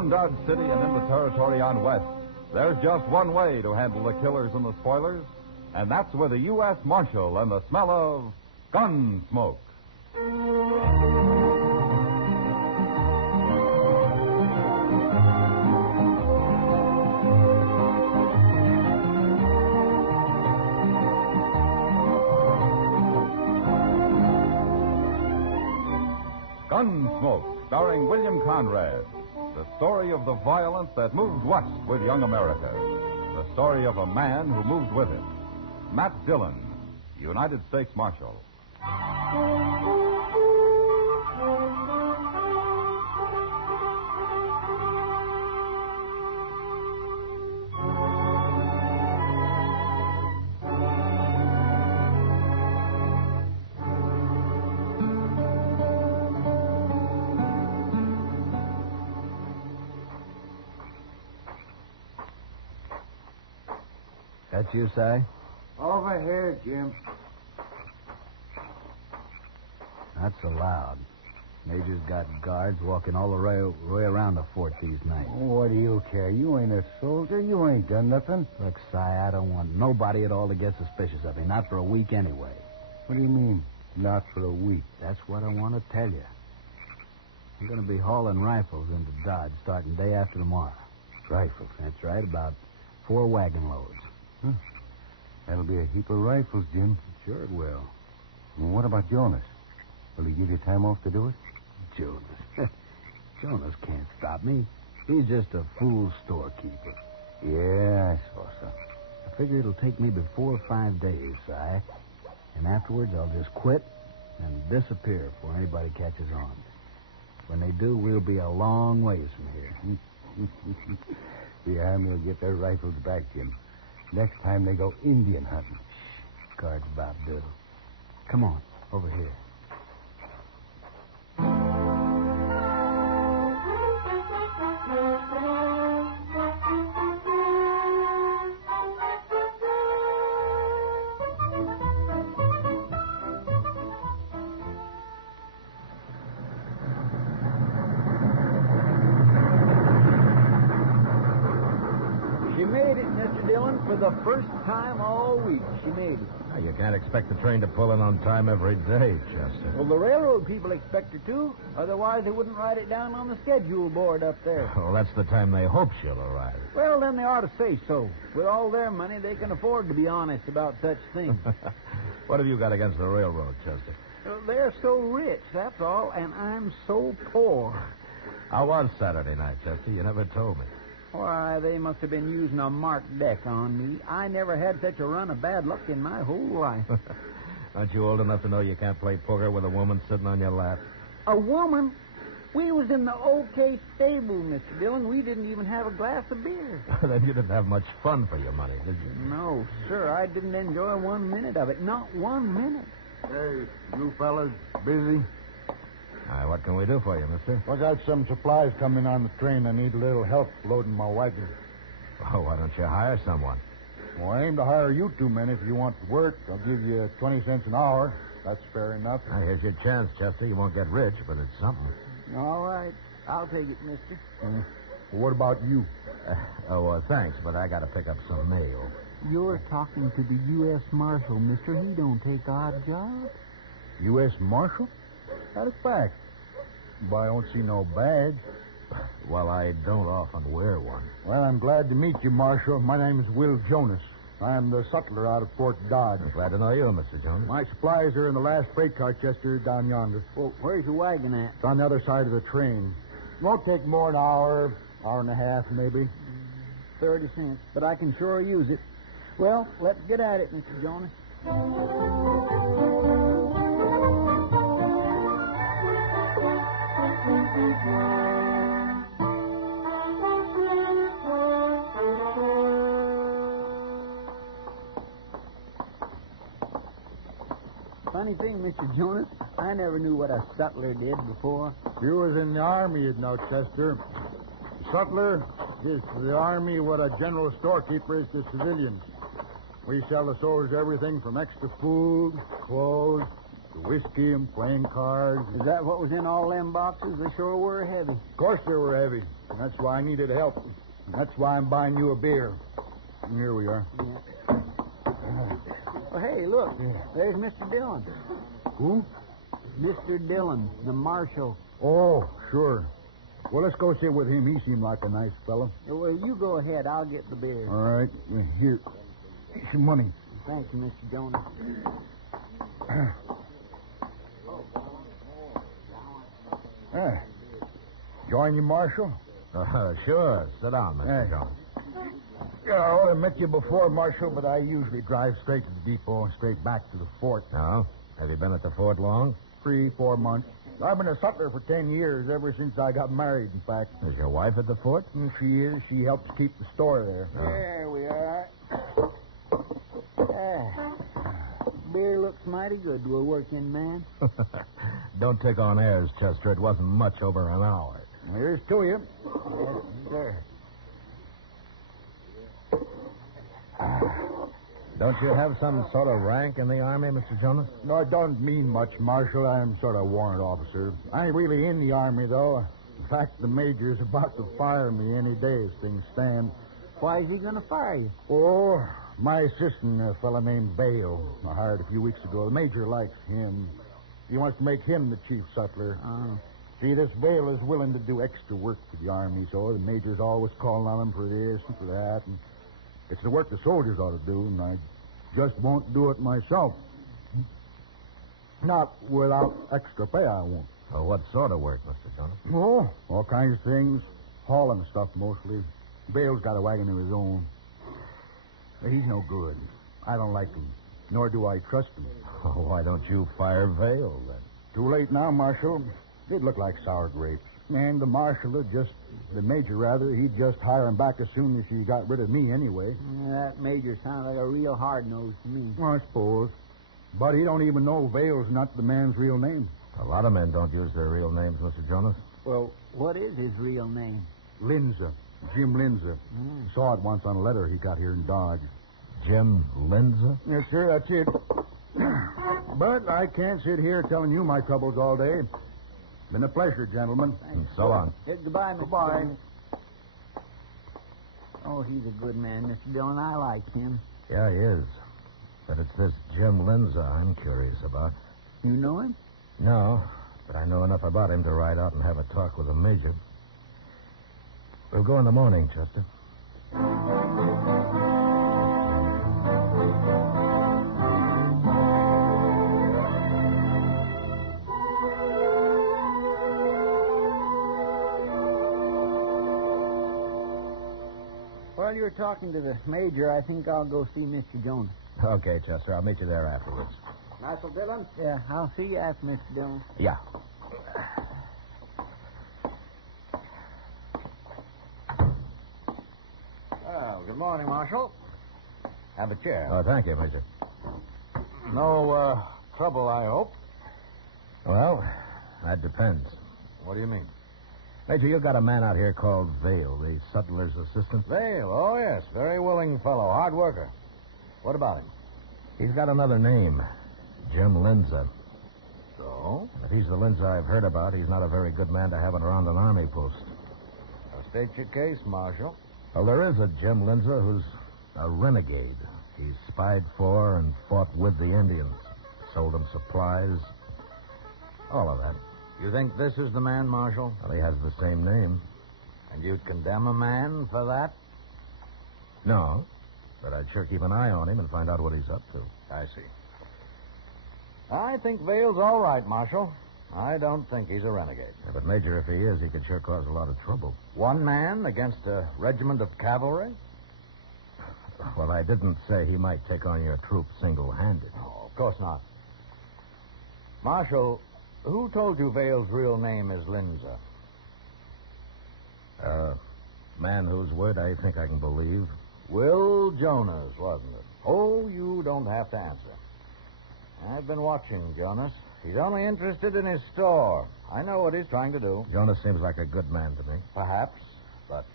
Around Dodge City and in the territory on West, there's just one way to handle the killers and the spoilers, and that's with a U.S. Marshal and the smell of gun smoke. Gunsmoke, starring William Conrad. The story of the violence that moved west with young America. The story of a man who moved with it. Matt Dillon, United States Marshal. That you, Si? Over here, Jim. Not so loud. Major's got guards walking all the way around the fort these nights. What do you care? You ain't a soldier. You ain't done nothing. Look, Si, I don't want nobody at all to get suspicious of me. Not for a week anyway. What do you mean, not for a week? That's what I want to tell you. I'm going to be hauling rifles into Dodge starting day after tomorrow. Rifles? That's right, about 4 wagon loads. Huh. That'll be a heap of rifles, Jim. Sure it will. And what about Jonas? Will he give you time off to do it? Jonas? Jonas can't stop me. He's just a fool storekeeper. Yeah, I saw so. I figure it'll take maybe 4 or 5 days, Si. And afterwards, I'll just quit and disappear before anybody catches on. When they do, we'll be a long ways from here. The Army will get their rifles back, Jim. Next time they go Indian hunting. Guard's about due. Come on, over here. For the first time all week, she made it. You can't expect the train to pull in on time every day, Chester. Well, the railroad people expect her to. Otherwise, they wouldn't write it down on the schedule board up there. Well, that's the time they hope she'll arrive. Well, then they ought to say so. With all their money, they can afford to be honest about such things. What have you got against the railroad, Chester? They're so rich, that's all, and I'm so poor. How was Saturday night, Chester? You never told me. Why, they must have been using a marked deck on me. I never had such a run of bad luck in my whole life. Aren't you old enough to know you can't play poker with a woman sitting on your lap? A woman? We was in the OK stable, Mr. Dillon. We didn't even have a glass of beer. Then you didn't have much fun for your money, did you? No, sir. I didn't enjoy 1 minute of it. Not 1 minute. Hey, you fellas busy? What can we do for you, mister? I got some supplies coming on the train. I need a little help loading my wagon. Oh, why don't you hire someone? Well, I aim to hire you 2 men if you want to work. I'll give you 20 cents an hour. That's fair enough. Here's your chance, Chester. You won't get rich, but it's something. All right. I'll take it, mister. Well, what about you? Thanks, but I got to pick up some mail. You're talking to the U.S. Marshal, mister. He don't take odd jobs. U.S. Marshal? That's a fact. But I don't see no badge. Well, I don't often wear one. Well, I'm glad to meet you, Marshal. My name's Will Jonas. I'm the sutler out of Fort Dodge. I'm glad to know you, Mr. Jones. My supplies are in the last freight car, Chester, down yonder. Well, where's your wagon at? It's on the other side of the train. Won't take more than an hour and a half, maybe. 30 cents, but I can sure use it. Well, let's get at it, Mr. Jonas. Funny thing, Mr. Jonas, I never knew what a sutler did before. If you was in the Army, you'd know, Chester. Sutler is to the Army what a general storekeeper is to civilians. We sell the soldiers everything from extra food, clothes, The whiskey and playing cards. Is that what was in all them boxes? They sure were heavy. Of course they were heavy. And that's why I needed help. And that's why I'm buying you a beer. And here we are. Yeah. Well, hey, look. There's Mr. Dillon. Who? Mr. Dillon, the marshal. Oh, sure. Well, let's go sit with him. He seemed like a nice fellow. Well, you go ahead. I'll get the beer. All right. Here. Here's some money. Thank you, Mr. Jonas. Join you, Marshal? Sure. Sit down, Mr. Hey. Jones. Yeah, I ought to met you before, Marshal, but I usually drive straight to the depot and straight back to the fort. No? Have you been at the fort long? 3-4 months. I've been a sutler for 10 years, ever since I got married, in fact. Is your wife at the fort? And she is. She helps keep the store there. There we are. Beer looks mighty good to a working man. Don't take on airs, Chester. It wasn't much over an hour. Here's to you. Yes, sir. Don't you have some sort of rank in the Army, Mr. Jonas? No, it don't mean much, Marshal. I'm sort of a warrant officer. I ain't really in the Army, though. In fact, the major's about to fire me any day as things stand. Why is he going to fire you? Oh, my assistant, a fellow named Vale, I hired a few weeks ago. The major likes him. He wants to make him the chief sutler. Oh. See, this Vale is willing to do extra work for the Army, so the major's always calling on him for this and for that. And it's the work the soldiers ought to do, and I just won't do it myself. Not without extra pay, I won't. Oh, what sort of work, Mr. Jonas? Oh, all kinds of things. Hauling stuff, mostly. Vale's got a wagon of his own. But he's no good. I don't like him, nor do I trust him. Oh, why don't you fire Vale, then? Too late now, Marshal. They'd look like sour grapes. And the major, he'd just hire him back as soon as he got rid of me anyway. Yeah, that major sounds like a real hard-nosed to me. Well, I suppose. But he don't even know Vale's not the man's real name. A lot of men don't use their real names, Mr. Jonas. Well, what is his real name? Linza. Jim Linza. Saw it once on a letter he got here in Dodge. Jim Linza? Yes, sir, that's it. But I can't sit here telling you my troubles all day. Been a pleasure, gentlemen. And so long. Goodbye, Mr. Goodbye. Dillon. Oh, he's a good man, Mr. Dillon. I like him. Yeah, he is. But it's this Jim Linza I'm curious about. You know him? No, but I know enough about him to ride out and have a talk with the major. We'll go in the morning, Chester. While you're talking to the major, I think I'll go see Mr. Jonas. Okay, Chester. I'll meet you there afterwards. Marshal Dillon? Yeah, I'll see you after, Mr. Dillon. Yeah. Well, good morning, Marshal. Have a chair. Oh, thank you, Major. No trouble, I hope. Well, that depends. What do you mean? Major, you got a man out here called Vale, the sutler's assistant. Vale. Oh, yes. Very willing fellow. Hard worker. What about him? He's got another name, Jim Linza. So? If he's the Linza I've heard about, he's not a very good man to have it around an army post. Now, state your case, Marshal. Well, there is a Jim Linza who's a renegade. He's spied for and fought with the Indians, sold them supplies, all of that. You think this is the man, Marshal? Well, he has the same name. And you'd condemn a man for that? No, but I'd sure keep an eye on him and find out what he's up to. I see. I think Vale's all right, Marshal. I don't think he's a renegade. Yeah, but, Major, if he is, he could sure cause a lot of trouble. One man against a regiment of cavalry? Well, I didn't say he might take on your troop single-handed. Oh, of course not. Marshal, who told you Vale's real name is Linza? Man whose word I think I can believe. Will Jonas, wasn't it? Oh, you don't have to answer. I've been watching Jonas. He's only interested in his store. I know what he's trying to do. Jonas seems like a good man to me. Perhaps, but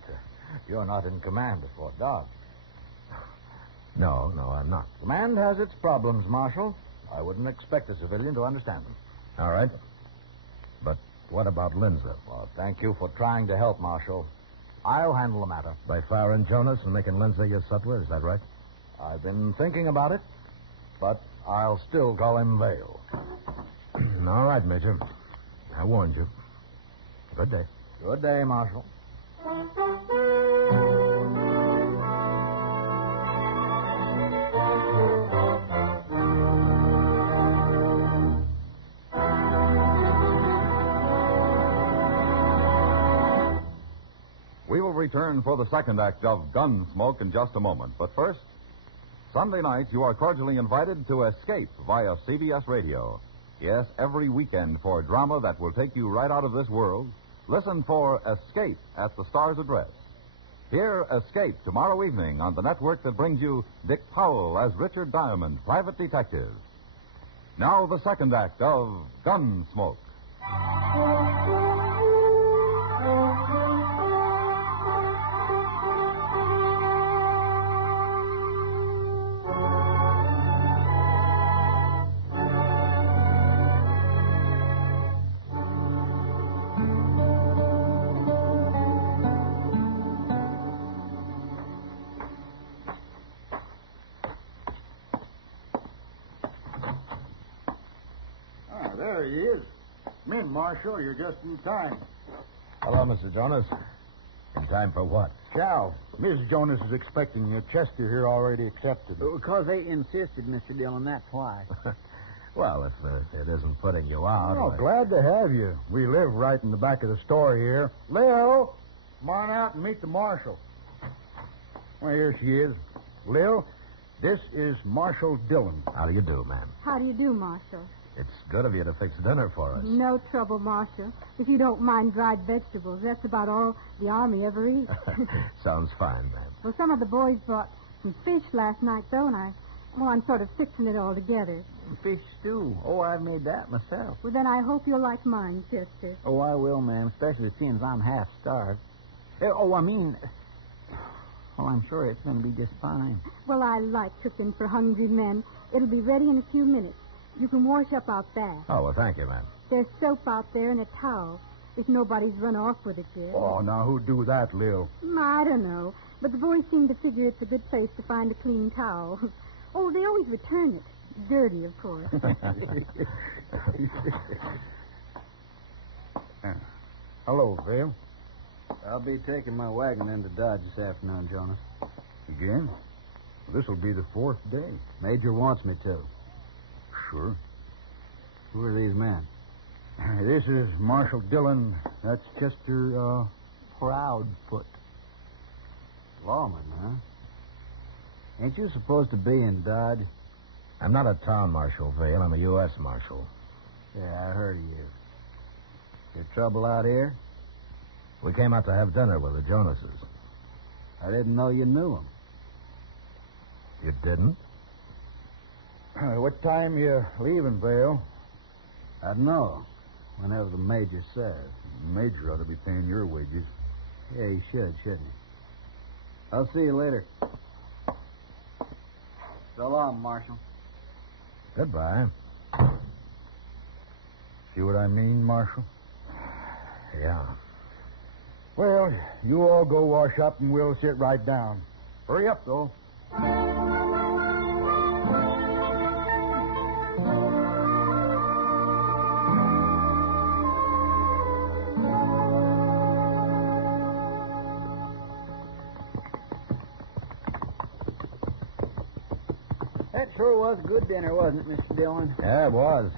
you're not in command of Fort Dodge. No, I'm not. Command has its problems, Marshal. I wouldn't expect a civilian to understand them. All right. But what about Linzer? Well, thank you for trying to help, Marshal. I'll handle the matter. By firing Jonas and making Linzer your sutler, is that right? I've been thinking about it, but I'll still call him Vale. All right, Major. I warned you. Good day. Good day, Marshal. We will return for the second act of Gunsmoke in just a moment. But first, Sunday nights you are cordially invited to Escape via CBS Radio. Yes, every weekend for drama that will take you right out of this world, listen for Escape at the Star's address. Hear Escape tomorrow evening on the network that brings you Dick Powell as Richard Diamond, private detective. Now the second act of Gunsmoke. There he is. Come in, Marshal. You're just in time. Hello, Mr. Jonas. In time for what? Chow. Mrs. Jonas is expecting you. Chester here already accepted. Because they insisted, Mr. Dillon, that's why. Well, if it isn't putting you out. Oh, glad to have you. We live right in the back of the store here. Lil, come on out and meet the Marshal. Well, here she is. Lil, this is Marshal Dillon. How do you do, ma'am? How do you do, Marshal? It's good of you to fix dinner for us. No trouble, Marshal. If you don't mind dried vegetables, that's about all the Army ever eats. Sounds fine, ma'am. Well, some of the boys brought some fish last night, though, and I'm sort of fixing it all together. Fish stew. Oh, I've made that myself. Well, then I hope you'll like mine, Chester. Oh, I will, ma'am, especially seeing as I'm half starved. Well, I'm sure it's going to be just fine. Well, I like cooking for hungry men. It'll be ready in a few minutes. You can wash up out back. Oh, well, thank you, ma'am. There's soap out there and a towel, if nobody's run off with it yet. Oh, now who'd do that, Lil? I don't know, but the boys seem to figure it's a good place to find a clean towel. Oh, they always return it. Dirty, of course. Hello, Vale. I'll be taking my wagon into Dodge this afternoon, Jonas. Again? This'll be the fourth day. Major wants me to. Sure. Who are these men? This is Marshal Dillon. That's Chester, Proudfoot. Lawman, huh? Ain't you supposed to be in Dodge? I'm not a town marshal, Vale. I'm a U.S. marshal. Yeah, I heard he is. Your trouble out here? We came out to have dinner with the Jonases. I didn't know you knew them. You didn't? What time you leaving, Vale? I don't know. Whenever the major says. The Major ought to be paying your wages. Yeah, he should, shouldn't he? I'll see you later. So long, Marshal. Goodbye. See what I mean, Marshal? Yeah. Well, you all go wash up and we'll sit right down. Hurry up, though. That sure was a good dinner, wasn't it, Mr. Dillon? Yeah, it was.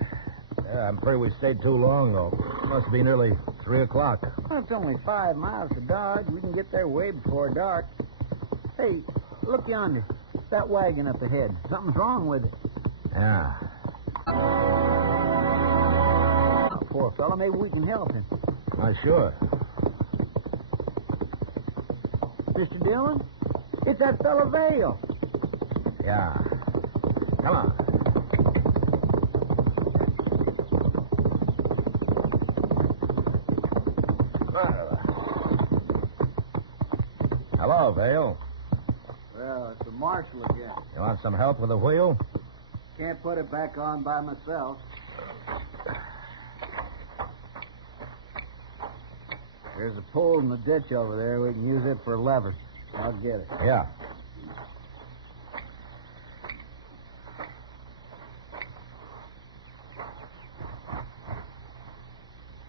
Yeah, I'm afraid we stayed too long, though. Must be nearly 3 o'clock. Well, it's only 5 miles to Dodge. We can get there way before dark. Hey, look yonder. That wagon up ahead. Something's wrong with it. Yeah. Oh, poor fellow. Maybe we can help him. Why, sure. Mr. Dillon? It's that fellow Vale. Yeah. Come on. Hello, Vale. Well, it's the Marshal again. You want some help with the wheel? Can't put it back on by myself. There's a pole in the ditch over there. We can use it for a lever. I'll get it. Yeah.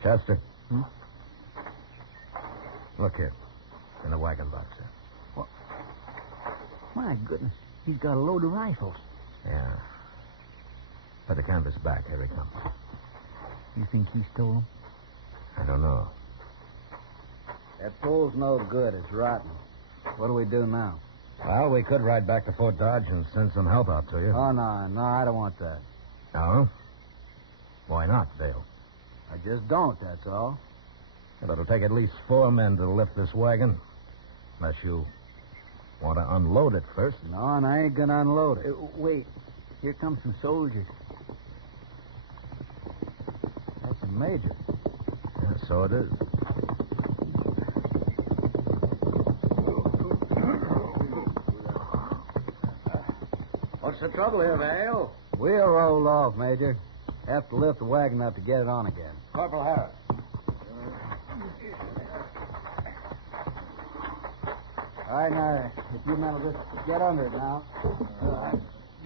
Chester. Look here. In the wagon box here. My goodness. He's got a load of rifles. Yeah. Put the canvas back. Here he comes. You think he stole them? I don't know. That pole's no good. It's rotten. What do we do now? Well, we could ride back to Fort Dodge and send some help out to you. Oh, no, I don't want that. No? Why not, Dale? I just don't, that's all. Well, it'll take at least 4 men to lift this wagon. Unless you want to unload it first. No, and I ain't going to unload it. Wait. Here come some soldiers. That's a major. Yeah, so it is. What's the trouble here, Vale? Wheel rolled off, Major. Have to lift the wagon up to get it on again. Corporal Harris. All right, now, if you men will just get under it now.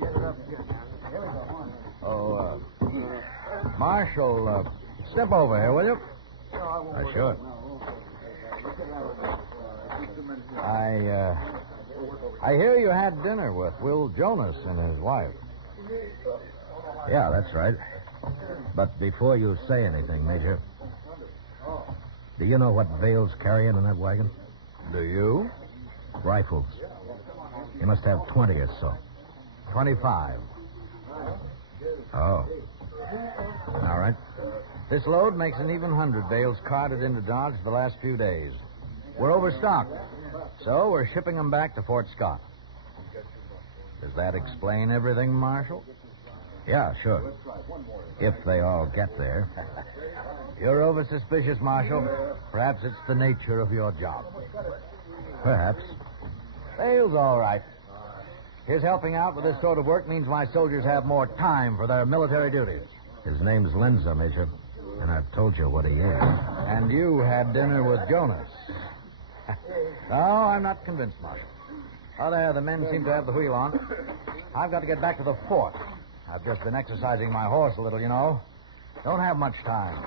Get it up here now. Here we go. Oh, Marshal, step over here, will you? Sure. I hear you had dinner with Will Jonas and his wife. Yeah, that's right. But before you say anything, Major, do you know what Vale's carrying in that wagon? Do you? Rifles. He must have 20 or so. 25. Oh. All right. This load makes an even 100 bales carted into Dodge the last few days. We're overstocked, so we're shipping them back to Fort Scott. Does that explain everything, Marshal? Yeah, sure. If they all get there. You're over-suspicious, Marshal. Perhaps it's the nature of your job. Perhaps. Vale's all right. His helping out with this sort of work means my soldiers have more time for their military duties. His name's Linza, Major. And I've told you what he is. And you had dinner with Jonas. No, I'm not convinced, Marshal. Oh, there, the men seem to have the wheel on. I've got to get back to the fort. I've just been exercising my horse a little, you know. Don't have much time.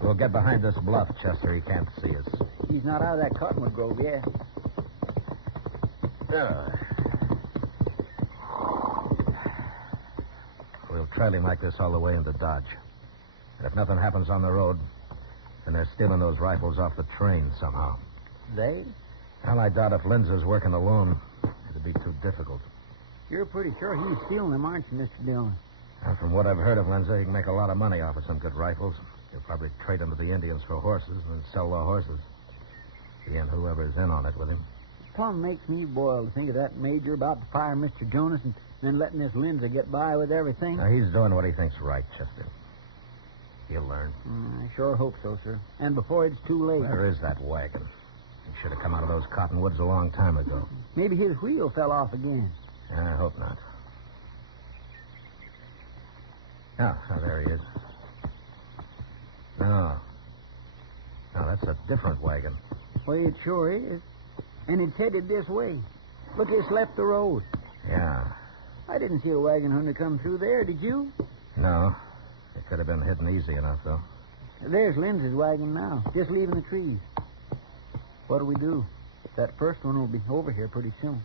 We'll get behind this bluff, Chester. He can't see us. He's not out of that cottonwood grove yet. We'll trail him like this all the way into Dodge. And if nothing happens on the road, then they're stealing those rifles off the train somehow. They? Well, I doubt if Linza's working alone. It'd be too difficult. You're pretty sure he's stealing them, aren't you, Mr. Dillon? And from what I've heard of Linza, he can make a lot of money off of some good rifles. He'll probably trade them to the Indians for horses and then sell the horses. He and whoever's in on it with him. Plum makes me boil to think of that major about to fire Mr. Jonas and then letting this Linza get by with everything. Now, he's doing what he thinks right, Chester. He'll learn. I sure hope so, sir. And before it's too late. Where is that wagon? He should have come out of those cottonwoods a long time ago. Maybe his wheel fell off again. I hope not. Oh, there he is. No, that's a different wagon. Well, it sure is. And it's headed this way. Look, it's left the road. Yeah. I didn't see a wagon hunter come through there, did you? No. It could have been hidden easy enough, though. There's Lindsay's wagon now, just leaving the trees. What do we do? That first one will be over here pretty soon.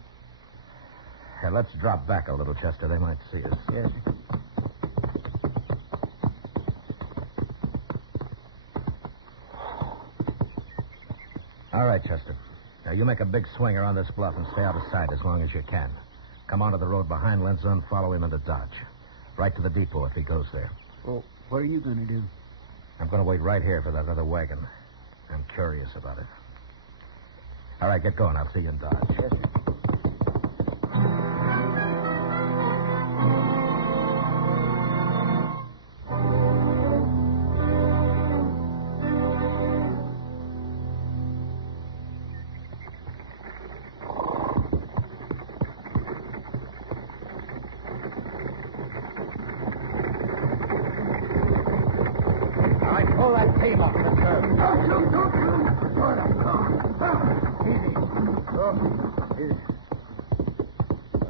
Yeah, let's drop back a little, Chester. They might see us. Yes, sir. All right, Chester. Now, you make a big swing around this bluff and stay out of sight as long as you can. Come onto the road behind Linza and follow him into Dodge. Right to the depot if he goes there. Well, what are you going to do? I'm going to wait right here for that other wagon. I'm curious about it. All right, get going. I'll see you in Dodge. Yes, sir.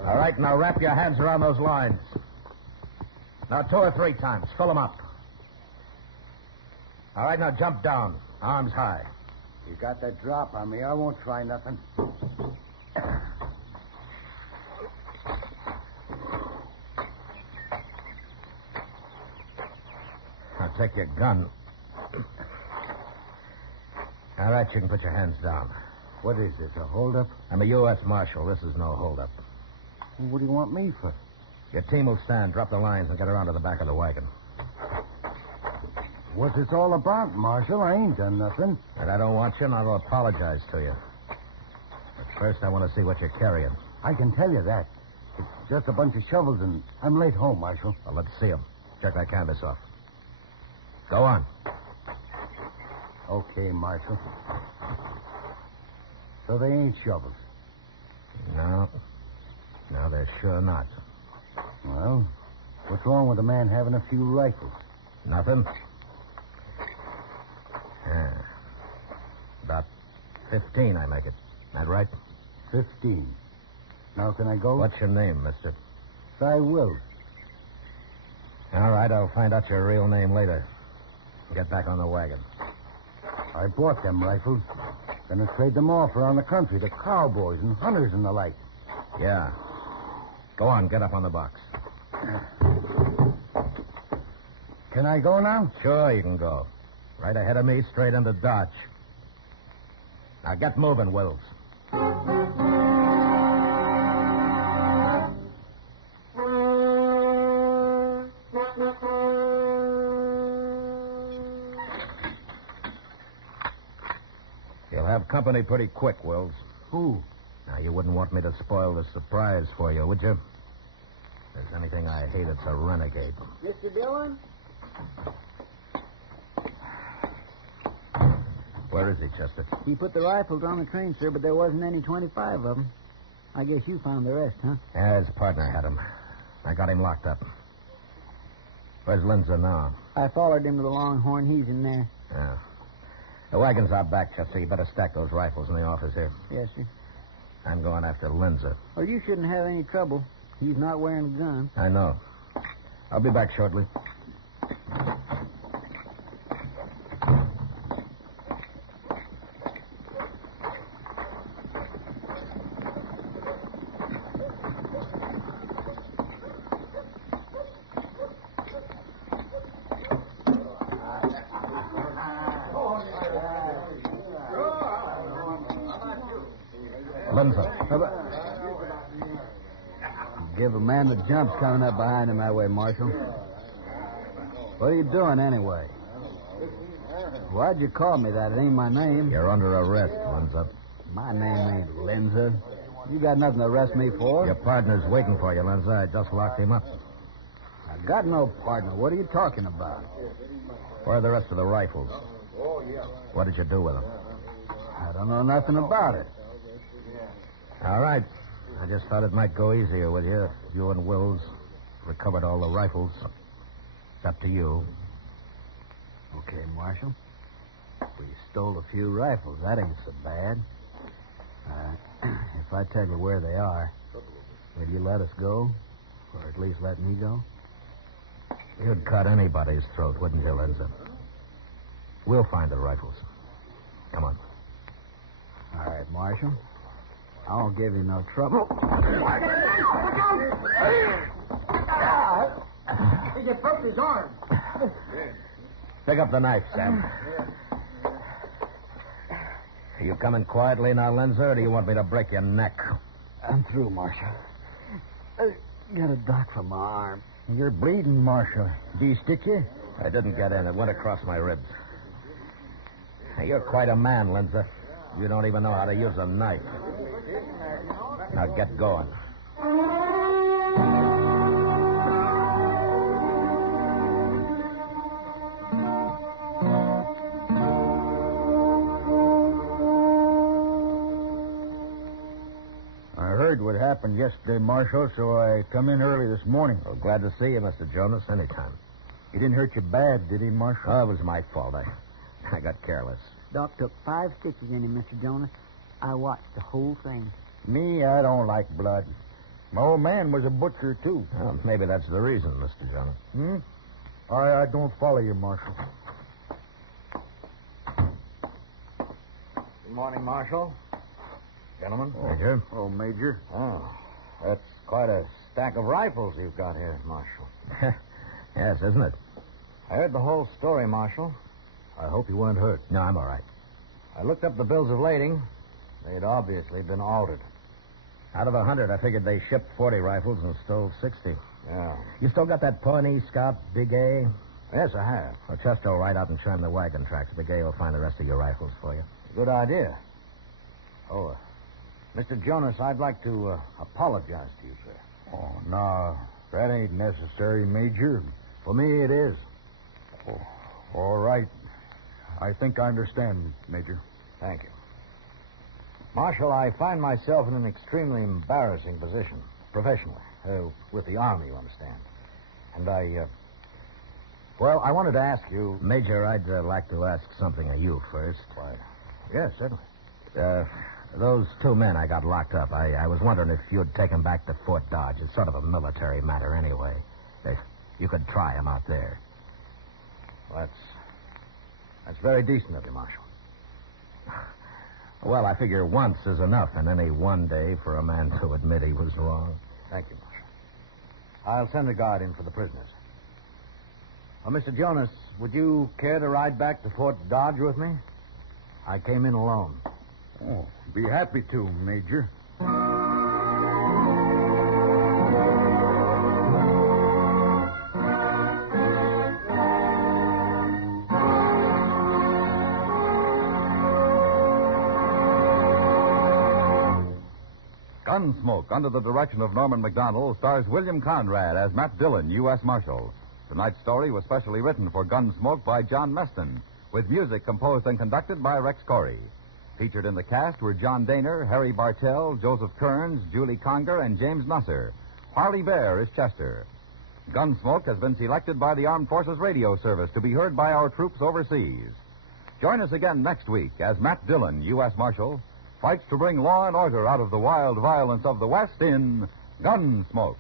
All right, now wrap your hands around those lines. Now 2 or 3 times. Fill them up. All right, now jump down. Arms high. You got that drop on me. I won't try nothing. Now take your gun. All right, you can put your hands down. What is this, a holdup? I'm a U.S. Marshal. This is no holdup. What do you want me for? Your team will stand, drop the lines, and get around to the back of the wagon. What's this all about, Marshal? I ain't done nothing. And I don't want you, and I'll apologize to you. But first, I want to see what you're carrying. I can tell you that. It's just a bunch of shovels, and I'm late home, Marshal. Well, let's see them. Check that canvas off. Go on. Okay, Marshal. So they ain't shovels. No. No, they're sure not. Well, what's wrong with a man having a few rifles? Nothing? Yeah. About 15, I make it. That right? 15. Now, can I go? What's your name, mister? I will. All right, I'll find out your real name later. Get back on the wagon. I bought them rifles. Gonna trade them off around the country to cowboys and hunters and the like. Yeah. Go on, get up on the box. Can I go now? Sure, you can go. Right ahead of me, straight into Dodge. Now get moving, Wills. You'll have company pretty quick, Wills. Who? Now, you wouldn't want me to spoil the surprise for you, would you? If there's anything I hate, it's a renegade. Mr. Dillon? Where is he, Chester? He put the rifles on the train, sir, but there wasn't any 25 of them. I guess you found the rest, huh? Yeah, his partner had him. I got him locked up. Where's Lindsay now? I followed him to the Longhorn. He's in there. Yeah. The wagon's out back, Chester. You better stack those rifles in the office here. Yes, sir. I'm going after Lindsay. Well, you shouldn't have any trouble. He's not wearing a gun. I know. I'll be back shortly. Lindsay. Give a man the jumps coming up behind him that way, Marshal. What are you doing anyway? Why'd you call me that? It ain't my name. You're under arrest, Lindsay. My name ain't Lindsay. You got nothing to arrest me for. Your partner's waiting for you, Lindsay. I just locked him up. I got no partner. What are you talking about? Where are the rest of the rifles? What did you do with them? I don't know nothing about it. All right. I just thought it might go easier with you if you and Wills recovered all the rifles. It's up to you. Okay, Marshal. We stole a few rifles. That ain't so bad. If I tell you where they are, will you let us go? Or at least let me go? You'd cut anybody's throat, wouldn't you, Lindsay? We'll find the rifles. Come on. All right, Marshal. I won't give you no trouble. He just broke his arm. Pick up the knife, Sam. Are you coming quietly now, Lindsay, or do you want me to break your neck? I'm through, Marshal. I got a dart from my arm. You're bleeding, Marshal. Did he stick you? I didn't get in. It went across my ribs. You're quite a man, Lindsay. You don't even know how to use a knife. Now get going. I heard what happened yesterday, Marshal, so I come in early this morning. Well, glad to see you, Mr. Jonas, anytime. He didn't hurt you bad, did he, Marshal? Oh, it was my fault. I got careless. Doc took 5 stitches in him, Mr. Jonas. I watched the whole thing. Me, I don't like blood. My old man was a butcher, too. Well, maybe that's the reason, Mr. Jonas. I don't follow you, Marshal. Good morning, Marshal. Gentlemen. Major. Oh, Major. Oh, that's quite a stack of rifles you've got here, Marshal. Yes, isn't it? I heard the whole story, Marshal. I hope you weren't hurt. No, I'm all right. I looked up the bills of lading. They'd obviously been altered. Out of 100, I figured they shipped 40 rifles and stole 60. Yeah. You still got that Pawnee Scout, Big A? Yes, I have. Well, Chester will ride out and trim the wagon tracks. Big A will find the rest of your rifles for you. Good idea. Oh, Mr. Jonas, I'd like to apologize to you, sir. Oh, no. That ain't necessary, Major. For me, it is. Oh, all right. I think I understand, Major. Thank you. Marshal, I find myself in an extremely embarrassing position, professionally, with the Army, you understand. And I wanted to ask you... Major, I'd like to ask something of you first. Why, yes, certainly. Those 2 men I got locked up, I was wondering if you'd take them back to Fort Dodge. It's sort of a military matter anyway. If you could try them out there. Well, that's very decent of you, Marshal. Well, I figure once is enough in any one day for a man to admit he was wrong. Thank you, Marshal. I'll send a guard in for the prisoners. Well, Mr. Jonas, would you care to ride back to Fort Dodge with me? I came in alone. Oh, be happy to, Major. Gunsmoke, under the direction of Norman McDonald, stars William Conrad as Matt Dillon, U.S. Marshal. Tonight's story was specially written for Gunsmoke by John Meston, with music composed and conducted by Rex Corey. Featured in the cast were John Daner, Harry Bartell, Joseph Kearns, Julie Conger, and James Nusser. Harley Bear is Chester. Gunsmoke has been selected by the Armed Forces Radio Service to be heard by our troops overseas. Join us again next week as Matt Dillon, U.S. Marshal, fights to bring law and order out of the wild violence of the West in Gunsmoke.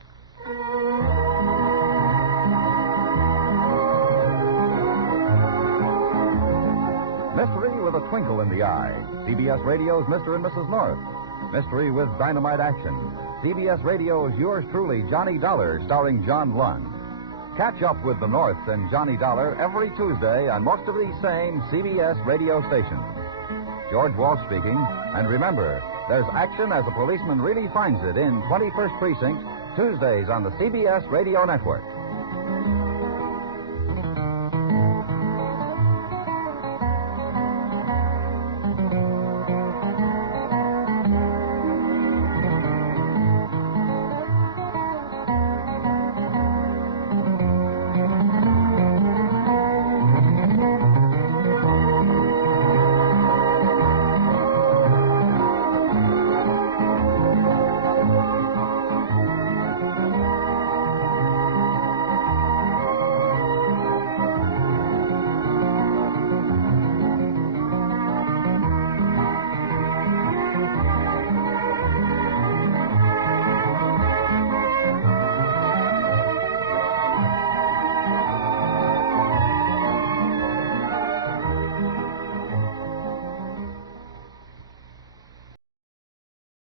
Mystery with a twinkle in the eye. CBS Radio's Mr. and Mrs. North. Mystery with dynamite action. CBS Radio's Yours Truly, Johnny Dollar, starring John Lund. Catch up with the Norths and Johnny Dollar every Tuesday on most of these same CBS radio stations. George Walsh speaking. And remember, there's action as a policeman really finds it in 21st Precinct, Tuesdays on the CBS Radio Network.